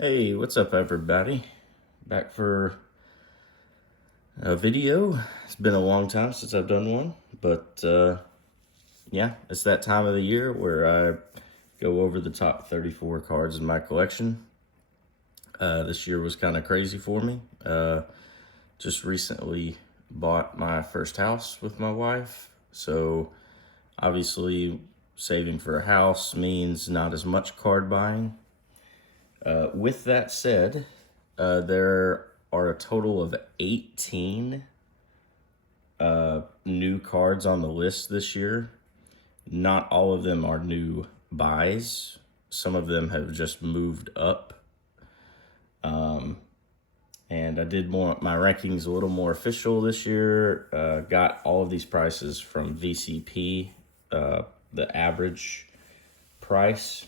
Hey, what's up everybody? Back for a video. It's been a long time since I've done one, but yeah, it's that time of the year where I go over the top 34 cards in my collection. This year was kind of crazy for me. Just recently bought my first house with my wife, so obviously saving for a house means not as much card buying. With that said, there are a total of 18 new cards on the list this year. Not all of them are new buys. Some of them have just moved up. And I did my rankings a little more official this year. Got all of these prices from VCP, the average price.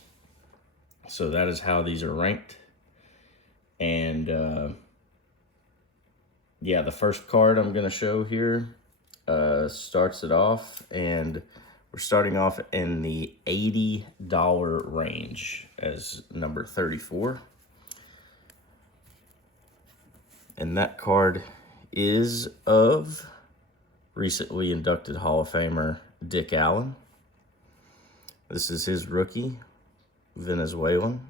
So that is how these are ranked. And yeah, the first card I'm going to show here starts it off. And we're starting off in the $80 range as number 34. And that card is of recently inducted Hall of Famer Dick Allen. This is his rookie, Venezuelan.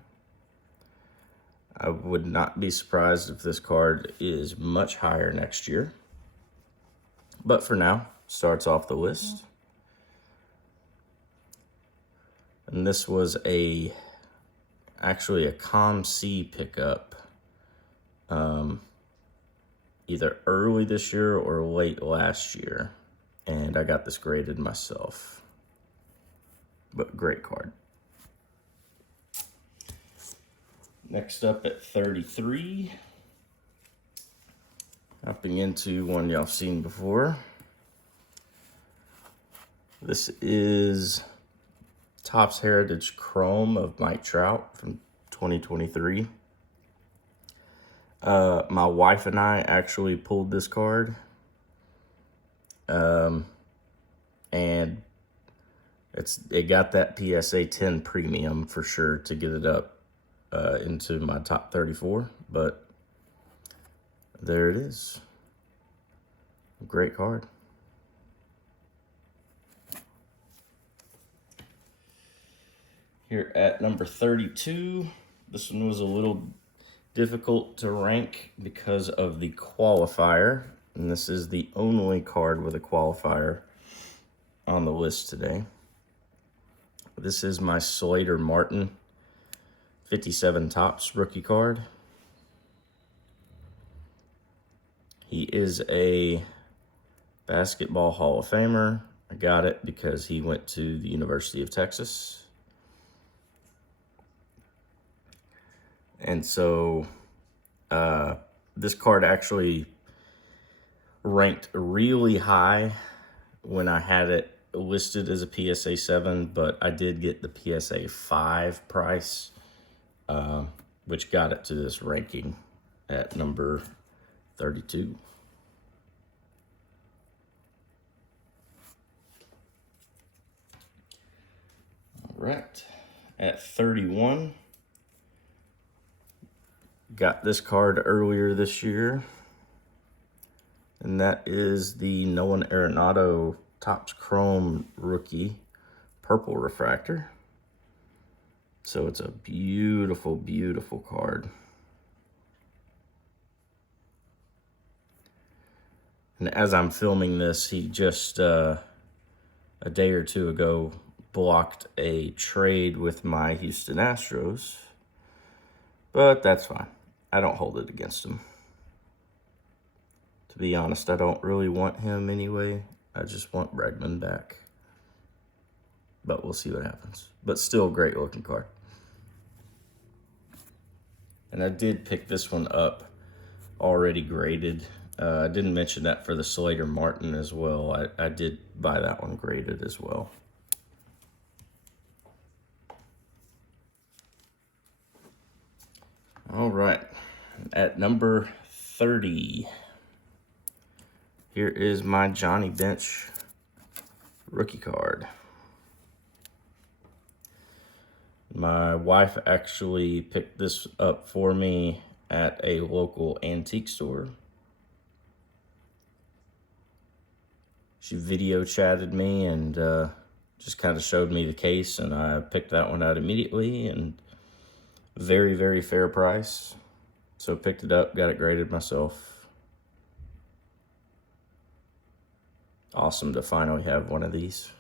I would not be surprised if this card is much higher next year. But for now, starts off the list. And this was actually a COM-C pickup. Either early this year or late last year. And I got this graded myself. But great card. Next up at 33, hopping into one y'all seen before. This is Topps Heritage Chrome of Mike Trout from 2023. My wife and I actually pulled this card. And it got that PSA 10 premium for sure to get it up into my top 34, but there it is. Great card. Here at number 32, this one was a little difficult to rank because of the qualifier, and this is the only card with a qualifier on the list today. This is my Slater Martin 57 Topps rookie card. He is a basketball Hall of Famer. I got it because he went to the University of Texas. And so this card actually ranked really high when I had it listed as a PSA 7, but I did get the PSA 5 price. Which got it to this ranking at number 32. All right, at 31, got this card earlier this year, and that is the Nolan Arenado Topps Chrome rookie purple refractor. So it's a beautiful, beautiful card. And as I'm filming this, he just a day or two ago blocked a trade with my Houston Astros. But that's fine. I don't hold it against him. To be honest, I don't really want him anyway. I just want Bregman back. But we'll see what happens. But still a great looking card. And I did pick this one up already graded. I didn't mention that for the Slater Martin as well. I did buy that one graded as well. All right, at number 30, here is my Johnny Bench rookie card. My wife actually picked this up for me at a local antique store. She video chatted me and just kind of showed me the case, and I picked that one out immediately, and very, very fair price. So picked it up, got it graded myself. Awesome to finally have one of these.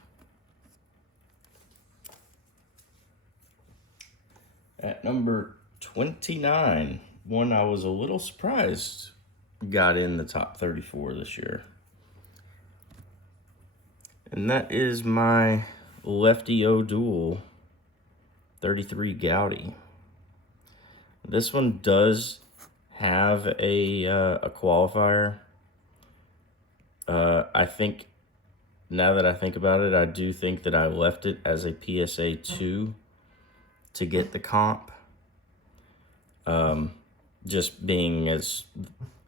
At number 29, one I was a little surprised got in the top 34 this year. And that is my Lefty O'Doul 33 Gouty. This one does have a qualifier. I think, now that I think about it, I do think that I left it as a PSA 2 to get the comp. Just being as,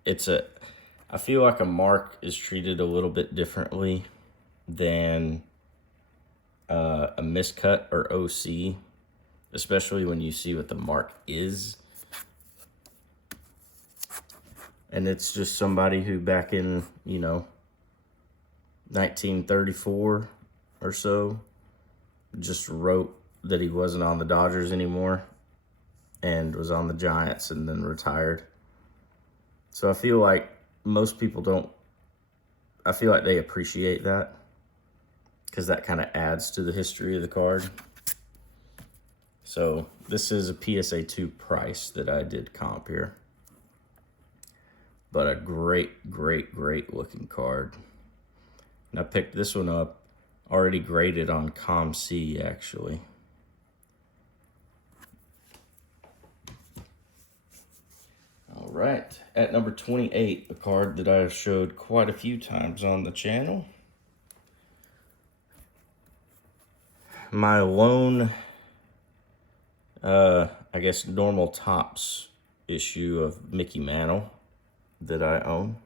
I feel like a mark is treated a little bit differently than a miscut or OC, especially when you see what the mark is. And it's just somebody who back in, 1934 or so, just wrote that he wasn't on the Dodgers anymore and was on the Giants and then retired. So I feel like most people don't, I feel like they appreciate that because that kind of adds to the history of the card. So this is a PSA 2 price that I did comp here. But a great, great, great looking card. And I picked this one up already graded on ComC actually. All right, at number 28, a card that I've showed quite a few times on the channel. My lone, I guess, normal tops issue of Mickey Mantle that I own.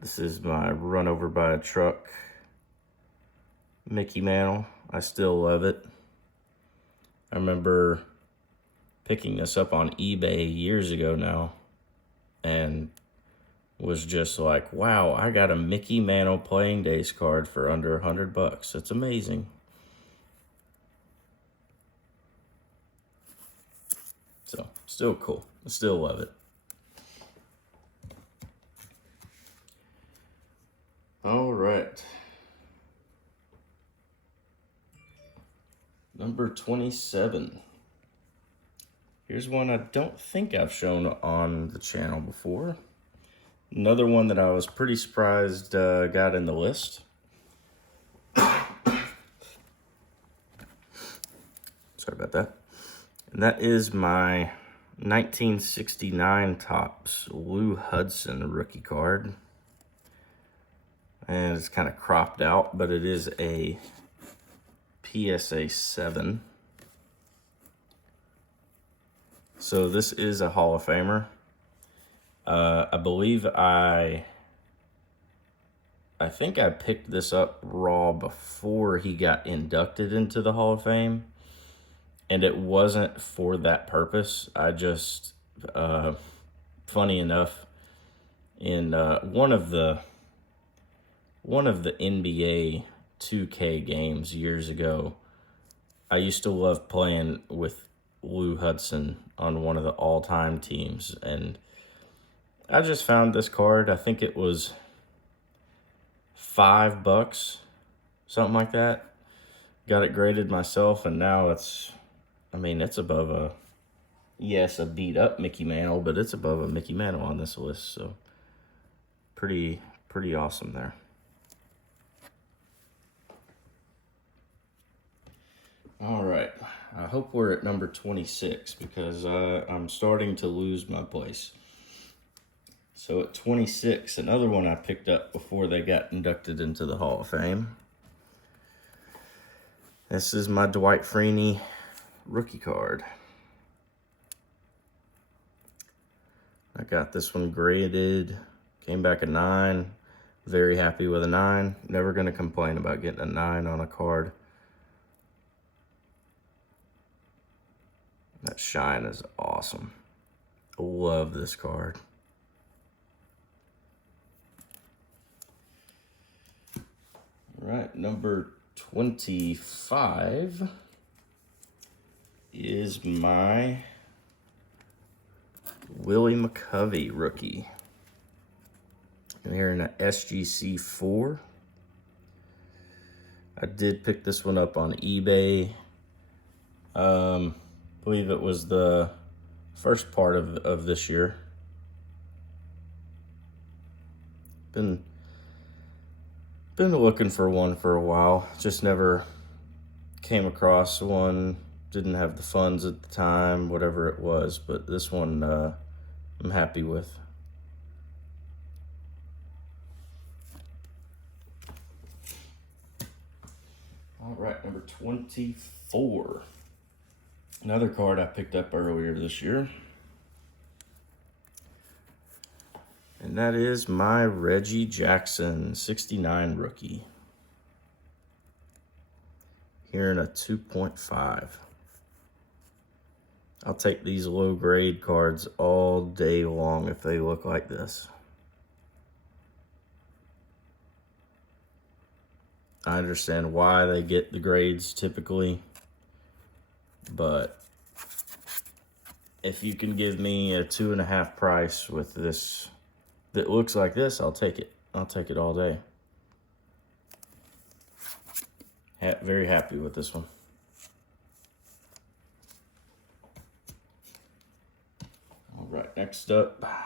This is my run over by a truck Mickey Mantle. I still love it. I remember picking this up on eBay years ago now and was just like, wow, I got a Mickey Mantle playing days card for under $100. That's amazing. So, still cool. I still love it. All right. Number 27. Here's one I don't think I've shown on the channel before. Another one that I was pretty surprised got in the list. Sorry about that. And that is my 1969 Topps Lou Hudson rookie card. And it's kind of cropped out, but it is a PSA 7. So this is a Hall of Famer. I believe I think I picked this up raw before he got inducted into the Hall of Fame. And it wasn't for that purpose. I just, funny enough, in one of the NBA 2K games years ago, I used to love playing with Lou Hudson on one of the all-time teams, and I just found this card. I think it was $5, something like that. Got it graded myself, and now it's above a beat up Mickey Mantle, but it's above a Mickey Mantle on this list, so pretty awesome there. All right, I hope we're at number 26 because I'm starting to lose my place. So at 26, another one I picked up before they got inducted into the Hall of Fame. This is my Dwight Frey rookie card. I got this one graded, came back a 9. Very happy with a 9. Never going to complain about getting a 9 on a card. shine is awesome. Love this card. All right, number 25 is my Willie McCovey rookie. And here in a SGC 4. I did pick this one up on eBay. Believe it was the first part of this year. Been looking for one for a while. Just never came across one. Didn't have the funds at the time, whatever it was. But this one I'm happy with. All right, number 24. Another card I picked up earlier this year. And that is my Reggie Jackson 69 rookie. Here in a 2.5. I'll take these low grade cards all day long if they look like this. I understand why they get the grades typically, but if you can give me a 2.5 price with this that looks like this, I'll take it. I'll take it all day. Very happy with this one. All right, next up, I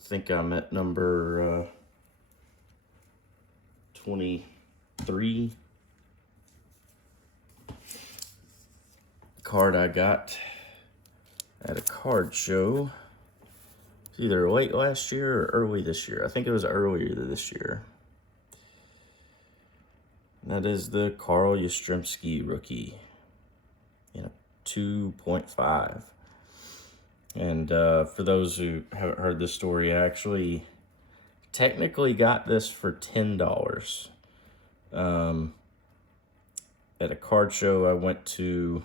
think I'm at number 23. Card I got at a card show. It's either late last year or early this year. I think it was earlier this year. That is the Carl Yastrzemski rookie in a 2.5. And for those who haven't heard this story, I actually technically got this for $10. At a card show I went to,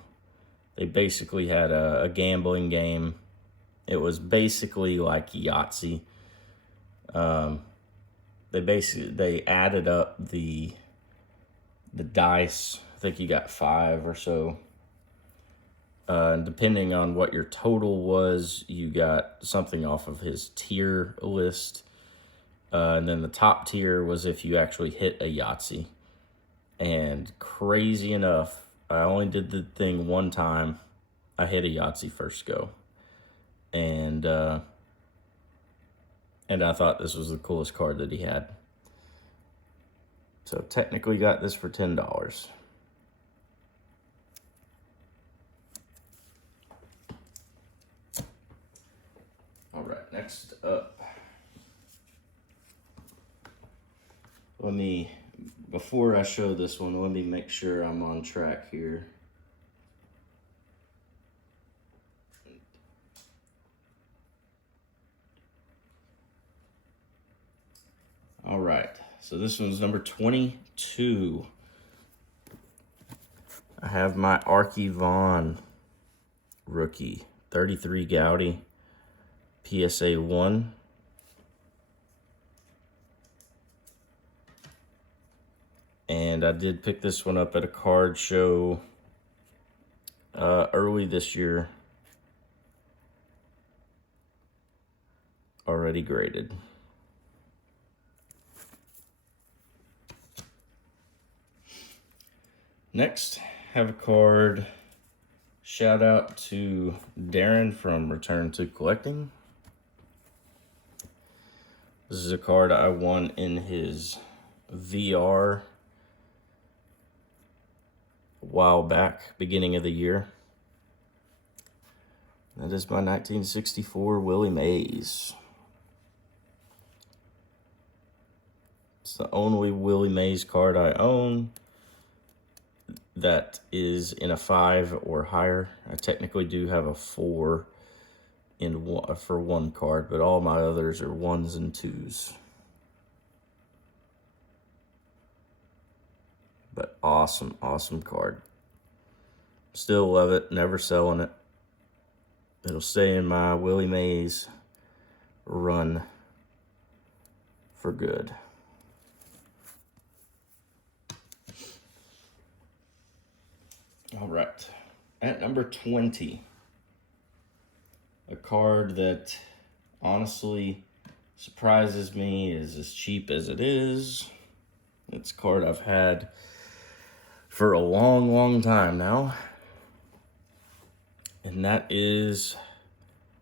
they basically had a gambling game. It was basically like Yahtzee. They added up the dice. I think you got 5 or so. And depending on what your total was, you got something off of his tier list. And then the top tier was if you actually hit a Yahtzee. And crazy enough, I only did the thing one time. I hit a Yahtzee first go. And I thought this was the coolest card that he had. So technically got this for $10. All right, next up. Before I show this one, let me make sure I'm on track here. All right, so this one's number 22. I have my Avi Von Rookie, 33 Gaudy, PSA 1. And I did pick this one up at a card show early this year. Already graded. Next, have a card. Shout out to Darren from Return to Collecting. This is a card I won in his VR a while back, beginning of the year. That is my 1964 Willie Maze. It's the only Willie Maze card I own that is in a 5 or higher. I technically do have a 4 for one card, but all my others are 1s and 2s. But awesome, awesome card. Still love it, never selling it. It'll stay in my Willie Maze run for good. All right, at number 20, a card that honestly surprises me is as cheap as it is. It's a card I've had for a long, long time now. And that is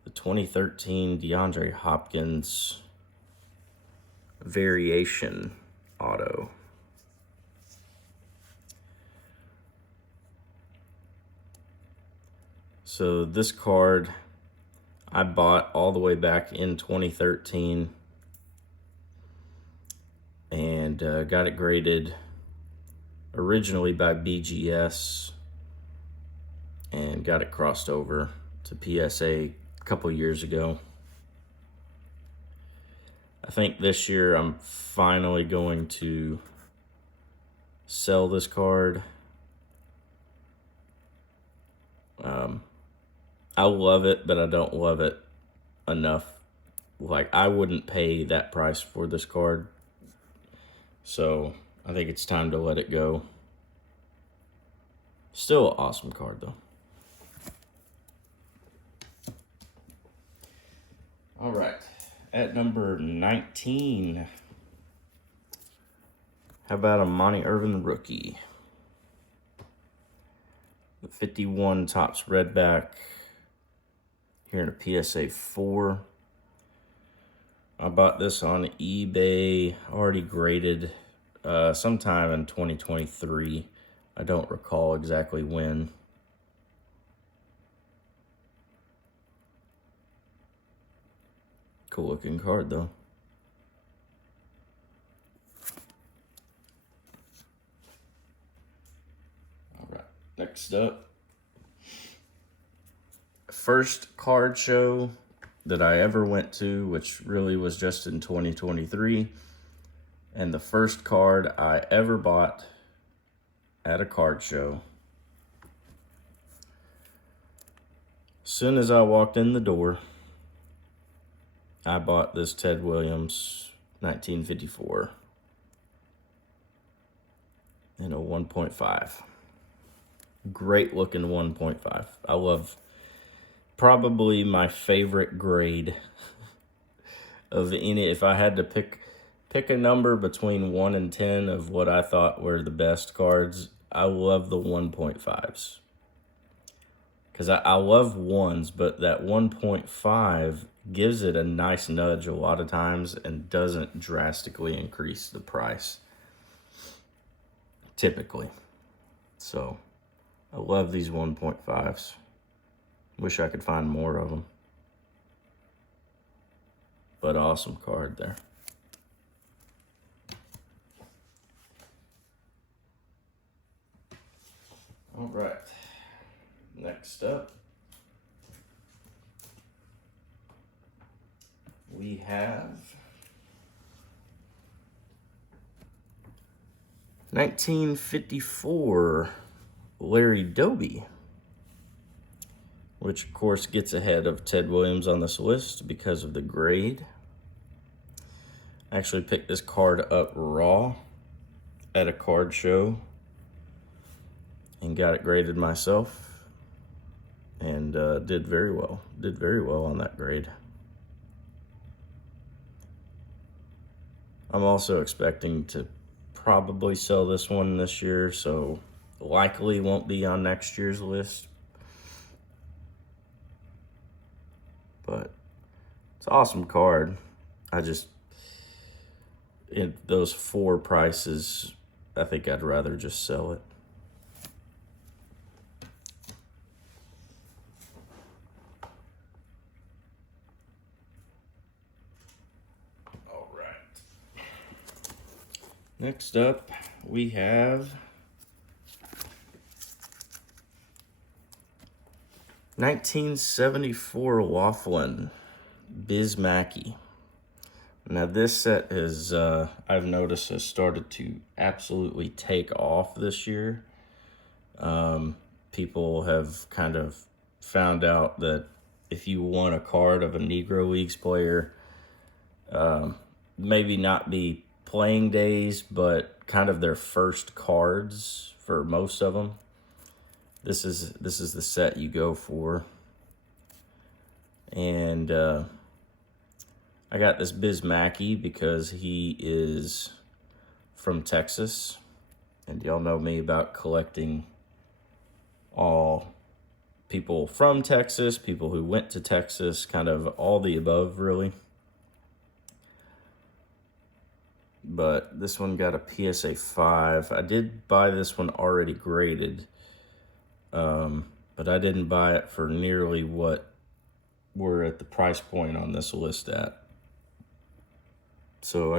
the 2013 DeAndre Hopkins variation auto. So this card I bought all the way back in 2013 and got it graded originally by BGS and got it crossed over to PSA a couple years ago. I think this year I'm finally going to sell this card. I love it, but I don't love it enough. Like, I wouldn't pay that price for this card. So I think it's time to let it go. Still an awesome card, though. All right, at number 19, how about a Monty Irving rookie? The 51 Topps Redback here in a PSA 4. I bought this on eBay, already graded sometime in 2023. I don't recall exactly when. Cool looking card though. All right, next up. First card show that I ever went to, which really was just in 2023. And the first card I ever bought at a card show. As soon as I walked in the door, I bought this Ted Williams 1954 in a 1.5. Great looking 1.5. I love, probably my favorite grade of any. If I had to pick a number between 1 and 10 of what I thought were the best cards, I love the 1.5s. Because I love ones, but that 1.5 gives it a nice nudge a lot of times and doesn't drastically increase the price, typically. So, I love these 1.5s. Wish I could find more of them. But awesome card there. All right. Next up, we have 1954 Larry Dolby, which of course gets ahead of Ted Williams on this list because of the grade. I actually picked this card up raw at a card show and got it graded myself. And did very well on that grade. I'm also expecting to probably sell this one this year, so likely won't be on next year's list. But it's an awesome card. I just, in those 4 prices, I think I'd rather just sell it. Next up, we have 1974 Winn Bismacky. Now this set is, I've noticed, has started to absolutely take off this year. People have kind of found out that if you want a card of a Negro Leagues player, maybe not be playing days, but kind of their first cards for most of them, this is the set you go for. And I got this Bismacky because he is from Texas, and y'all know me about collecting all people from Texas, people who went to Texas, kind of all the above, really. But this one got a PSA 5. I did buy this one already graded, but I didn't buy it for nearly what we're at the price point on this list at. So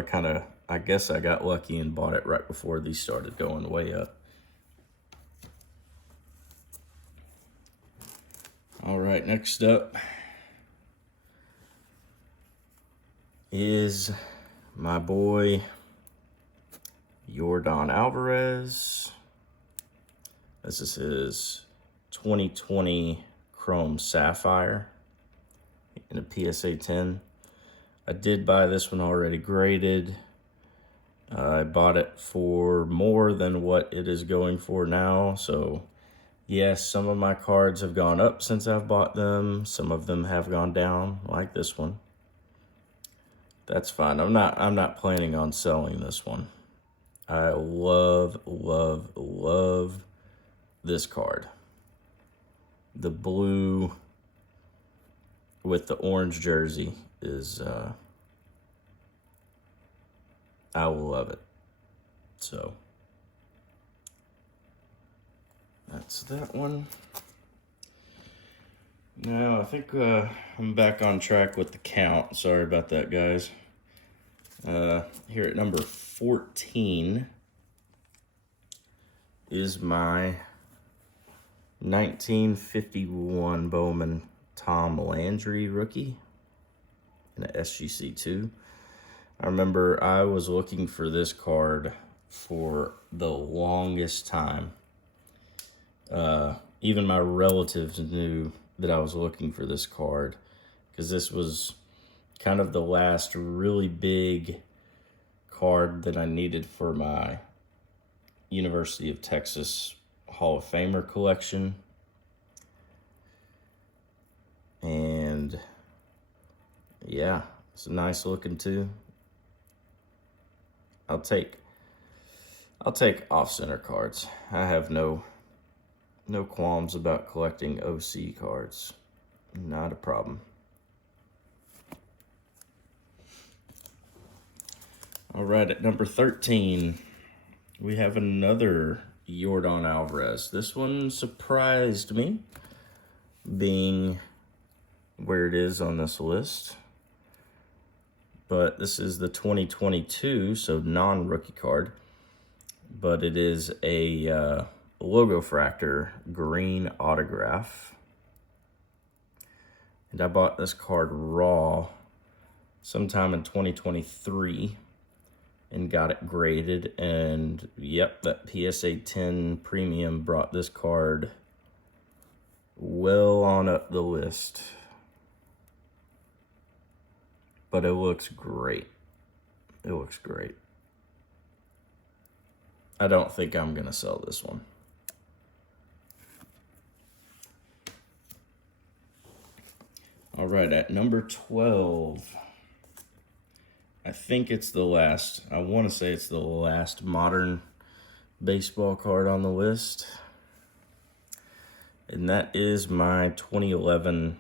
I guess I got lucky and bought it right before these started going way up. All right, next up is my boy Yordon Alvarez. This is his 2020 Chrome Sapphire in a PSA 10. I did buy this one already graded. I bought it for more than what it is going for now. So yes, some of my cards have gone up since I've bought them. Some of them have gone down, like this one. That's fine. I'm not planning on selling this one. I love this card. The blue with the orange jersey is I will love it. So that's that one. Now I think I'm back on track with the count. Sorry about that, guys. Here at number 14 is my 1951 Bowman Tom Landry rookie in an SGC2. I remember I was looking for this card for the longest time. Even my relatives knew that I was looking for this card because this was kind of the last really big card that I needed for my University of Texas Hall of Famer collection. And yeah, it's nice looking too. I'll take off-center cards. I have no qualms about collecting OC cards. Not a problem. All right, at number 13, we have another Yordon Alvarez. This one surprised me, being where it is on this list. But this is the 2022, so non-rookie card. But it is a logo fractor green autograph. And I bought this card raw sometime in 2023 and got it graded. And yep, that PSA 10 premium brought this card well on up the list. But it looks great. It looks great. I don't think I'm going to sell this one. All right, at number 12, I think it's the last, I want to say it's the last modern baseball card on the list. And that is my 2011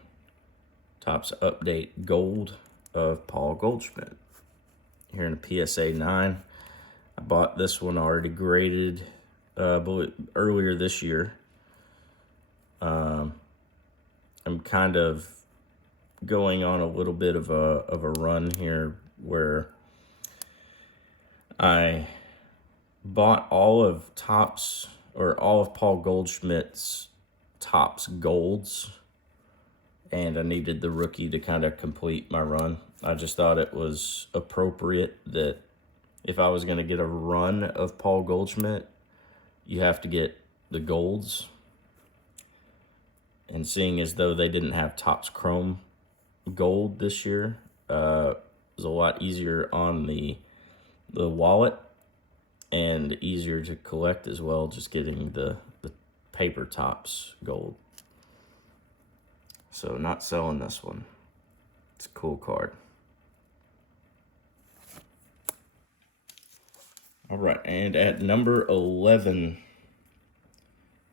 Topps Update Gold of Paul Goldschmidt. Here in a PSA 9. I bought this one already graded earlier this year. I'm kind of going on a little bit of a run here where I bought all of Paul Goldschmidt's Topps Golds, and I needed the rookie to kind of complete my run. I just thought it was appropriate that if I was going to get a run of Paul Goldschmidt, you have to get the golds. And seeing as though they didn't have Topps Chrome Gold this year, it was a lot easier on the wallet and easier to collect as well, just getting the paper Topps Gold. So not selling this one. It's a cool card. All right, and at number 11,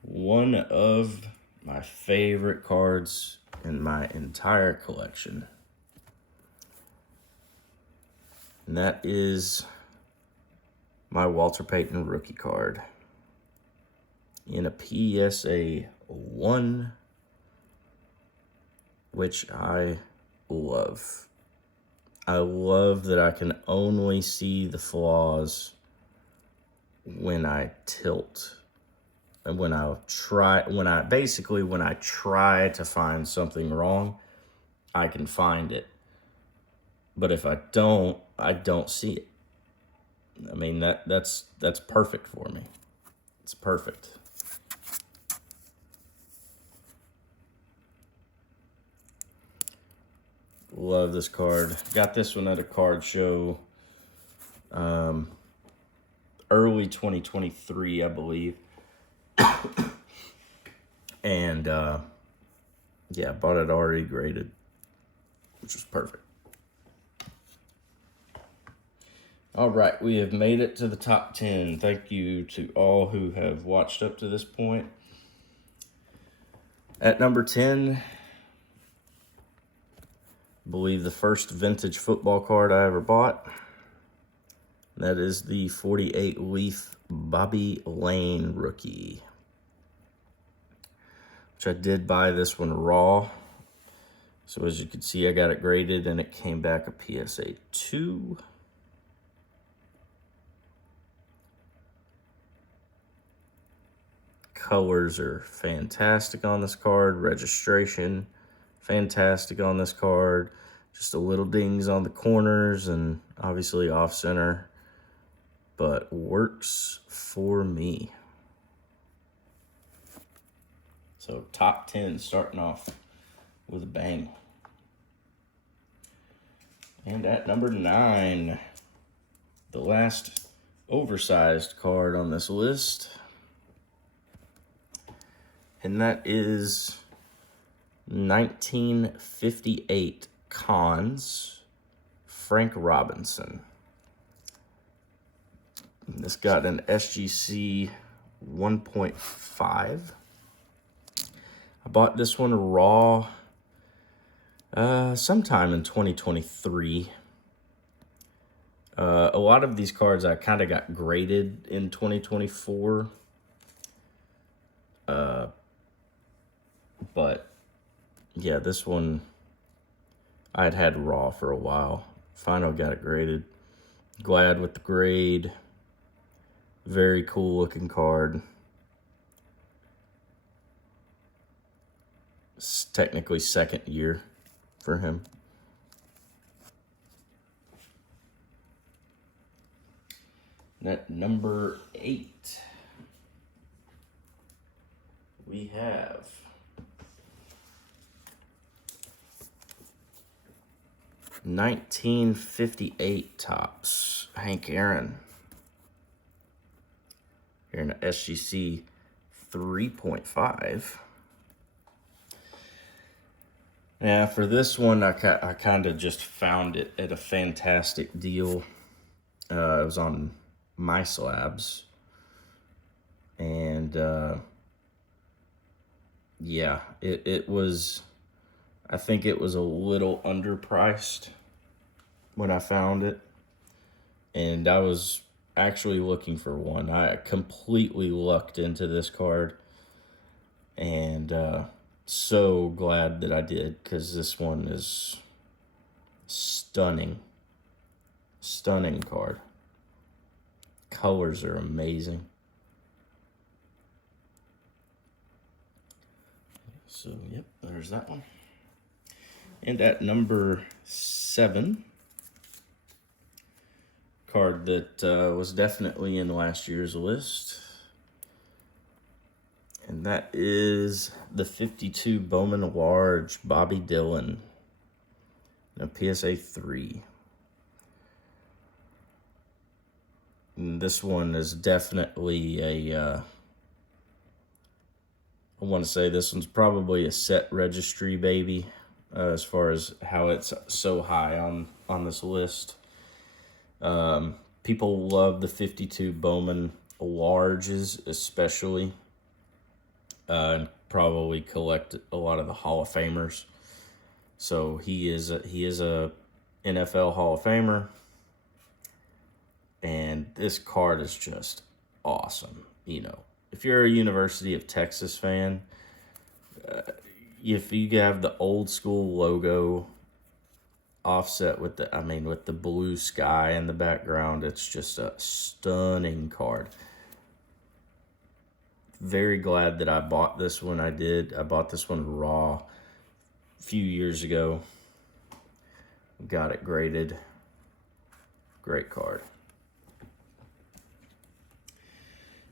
one of my favorite cards in my entire collection. And that is my Walter Payton rookie card in a PSA 1, which I love. I love that I can only see the flaws when I tilt. And when I try to find something wrong, I can find it. But if I don't see it. I mean, that's perfect for me. It's perfect. Love this card. Got this one at a card show early 2023, I believe. And yeah, bought it already graded, which is perfect. All right, we have made it to the top 10. Thank you to all who have watched up to this point. At number 10, I believe the first vintage football card I ever bought. That is the 48 Leaf Bobby Lane rookie, which I did buy this one raw. So as you can see, I got it graded and it came back a PSA 2. Colors are fantastic on this card. Registration, fantastic on this card. Just a little dings on the corners and obviously off center, but works for me. So top 10 starting off with a bang. And at number 9, the last oversized card on this list. And that is 1958 Cons, Frank Robinson. This got an SGC 1.5. I bought this one raw sometime in 2023. A lot of these cards I kind of got graded in 2024. But yeah, this one I'd had raw for a while. Finally got it graded. Glad with the grade. Very cool looking card. It's technically second year for him. And at number 8, we have '58 Topps Hank Aaron. Here in an SGC 3.5. Now for this one, I kind of just found it at a fantastic deal. It was on My Slabs. And yeah, it was, I think it was a little underpriced when I found it. And I was actually looking for one. I completely lucked into this card. And so glad that I did, because this one is stunning. Stunning card. Colors are amazing. So, yep, there's that one. And at number 7, card that was definitely in last year's list. And that is the 52 Bowman Large Bobby Dillon. A PSA 3. And this one is definitely I want to say this one's probably a set registry baby, as far as how it's so high on this list. People love the 52 Bowman Larges especially, and probably collect a lot of the Hall of Famers. So he is a NFL Hall of Famer, and this card is just awesome. You know, if you're a University of Texas fan, if you have the old school logo offset with the blue sky in the background, it's just a stunning card. Very glad that I bought this one. I bought this one raw a few years ago. Got it graded. Great card.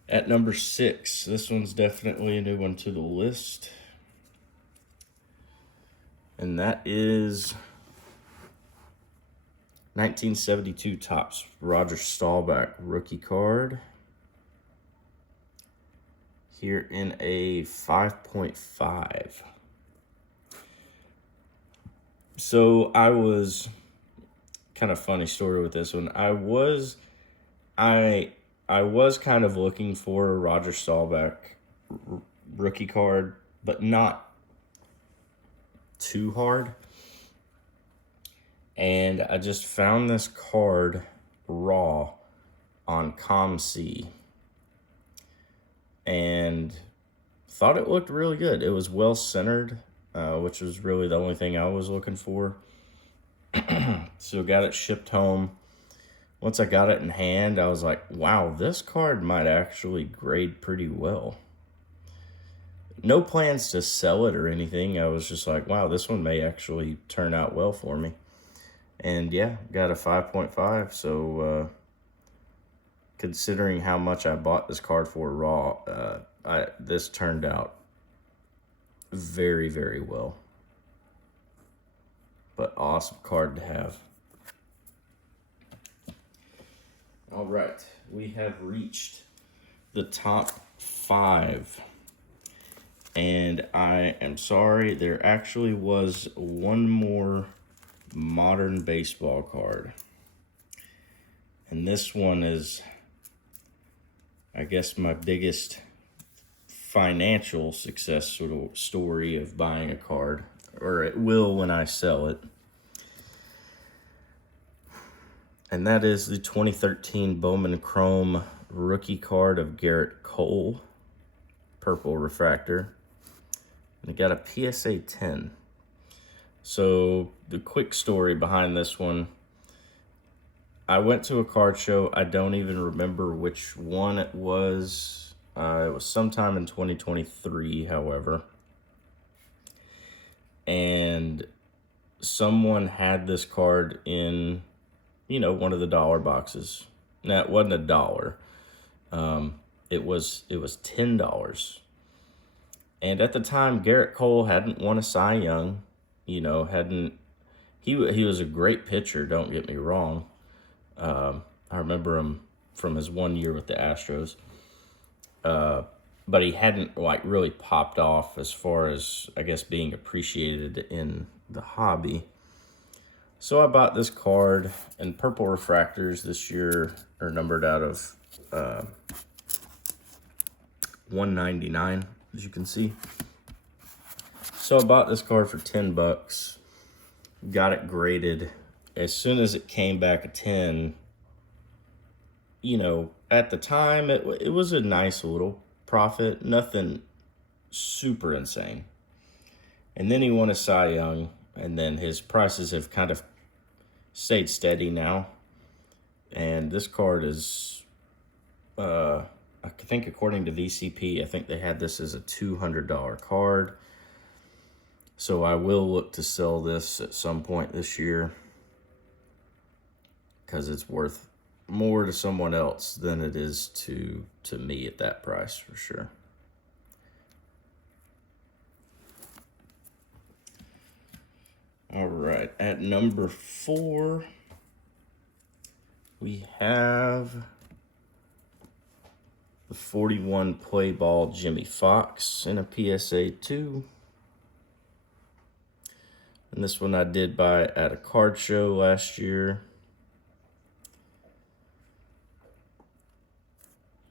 At number 6, this one's definitely a new one to the list. And that is 1972 Topps Roger Staubach rookie card. Here in a 5.5. So I was, kind of funny story with this one. I was kind of looking for a Roger Staubach rookie card, but not too hard. And I just found this card raw on ComC and thought it looked really good. It was well centered, which was really the only thing I was looking for. So got it shipped home. Once I got it in hand, I was like, wow, this card might actually grade pretty well. No plans to sell it or anything. I was just like, wow, this one may actually turn out well for me. And yeah, got a 5.5. So considering how much I bought this card for raw, this turned out very, very well. But awesome card to have. All right, we have reached the top 5. And I am sorry, there actually was one more modern baseball card. And this one is, I guess, my biggest financial success sort of story of buying a card, or it will when I sell it. And that is the 2013 Bowman Chrome rookie card of Garrett Cole, purple refractor. And it got a PSA 10. So the quick story behind this one, I went to a card show. I don't even remember which one it was. It was sometime in 2023, however. And someone had this card in, one of the dollar boxes. Now, it wasn't $1. It was $10. And at the time, Garrett Cole hadn't won a Cy Young. He was a great pitcher, don't get me wrong. I remember him from his 1 year with the Astros. But he hadn't really popped off as far as, I guess, being appreciated in the hobby. So I bought this card, and purple refractors this year are numbered out of 199, as you can see. So I bought this card for $10, got it graded. As soon as it came back a 10, at the time, it was a nice little profit, nothing super insane. And then he won a Cy Young, and then his prices have kind of stayed steady now. And this card is, I think according to VCP, I think they had this as a $200 card. So I will look to sell this at some point this year, because it's worth more to someone else than it is to me at that price, for sure. All right, at number 4, we have the 41 play ball Jimmy Fox in a PSA 2. And this one I did buy at a card show last year.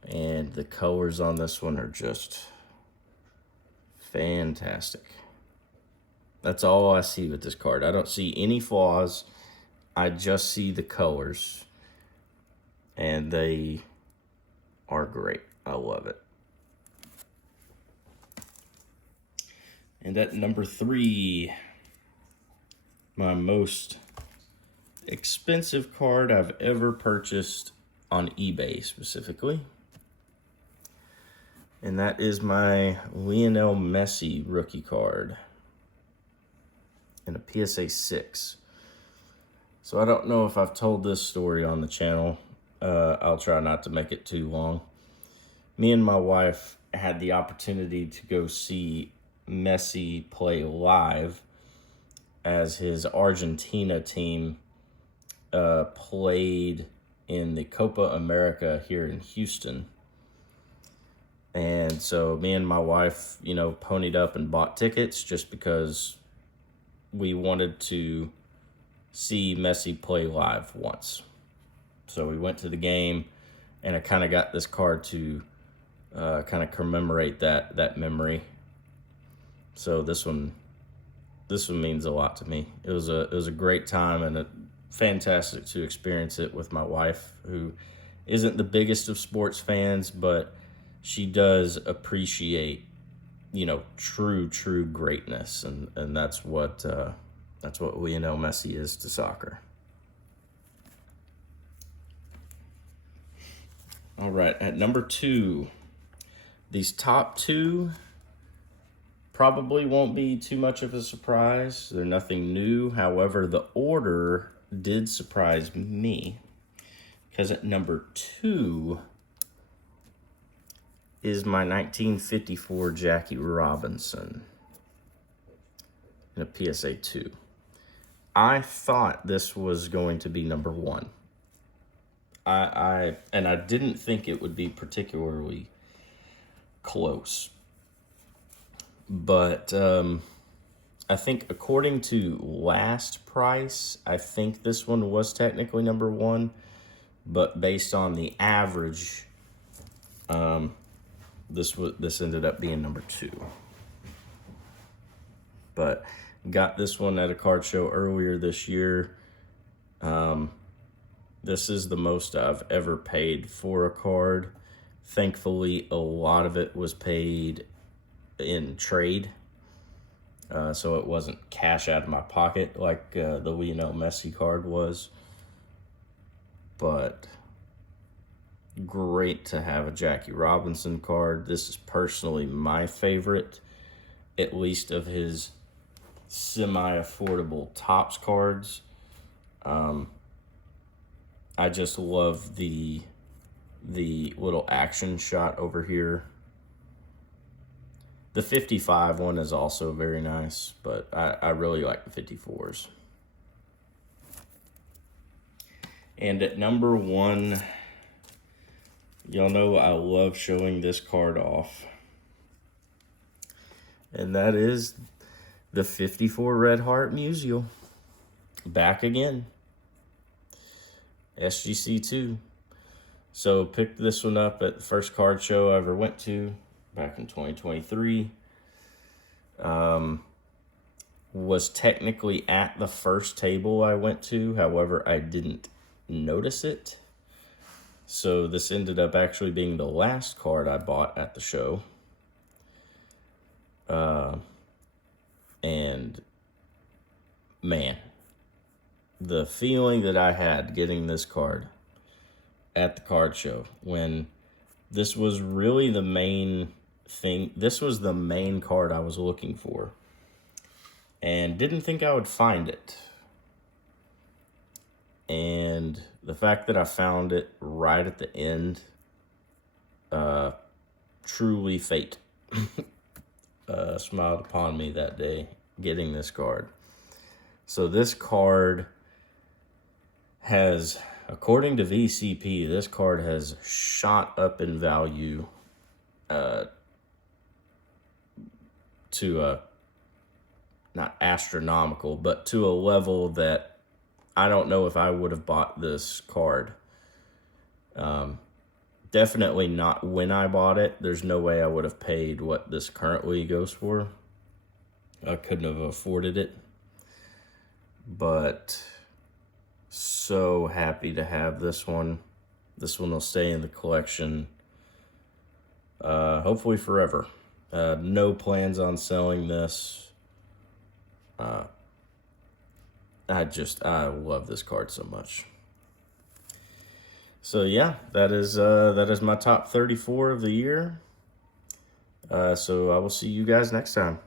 And the colors on this one are just fantastic. That's all I see with this card. I don't see any flaws. I just see the colors. And they are great. I love it. And at number 3, my most expensive card I've ever purchased on eBay specifically. And that is my Lionel Messi rookie card in a PSA 6. So I don't know if I've told this story on the channel. I'll try not to make it too long. Me and my wife had the opportunity to go see Messi play live as his Argentina team played in the Copa America here in Houston. And so me and my wife, ponied up and bought tickets just because we wanted to see Messi play live once. So we went to the game, and I kind of got this card to kind of commemorate that memory. So this one means a lot to me. It was a great time, and fantastic to experience it with my wife, who isn't the biggest of sports fans, but she does appreciate, true greatness, and that's what Lionel Messi is to soccer. All right, at number 2, these top 2 probably won't be too much of a surprise. They're nothing new. However, the order did surprise me, because at number 2 is my 1954 Jackie Robinson in a PSA 2. I thought this was going to be number 1. I didn't think it would be particularly close. But I think according to last price, I think this one was technically number 1. But based on the average, this ended up being number 2. But got this one at a card show earlier this year. This is the most I've ever paid for a card. Thankfully, a lot of it was paid in trade. So it wasn't cash out of my pocket like the Lionel Messi card was. But great to have a Jackie Robinson card. This is personally my favorite, at least of his semi-affordable Topps cards. I just love the little action shot over here. The 55 one is also very nice, but I really like the 54s. And at number 1, y'all know I love showing this card off. And that is the 54 Red Heart Musial. Back again. SGC2. So picked this one up at the first card show I ever went to back in 2023. Was technically at the first table I went to. However, I didn't notice it. So this ended up actually being the last card I bought at the show. And man, the feeling that I had getting this card at the card show, when this was really the main thing, this was the main card I was looking for, and didn't think I would find it. And the fact that I found it right at the end, truly fate smiled upon me that day getting this card. So this card has, according to VCP, this card has shot up in value to not astronomical, but to a level that I don't know if I would have bought this card. Definitely not when I bought it. There's no way I would have paid what this currently goes for. I couldn't have afforded it. But so happy to have this one. This one will stay in the collection hopefully forever. No plans on selling this. I love this card so much. So yeah, that is my top 34 of the year. So I will see you guys next time.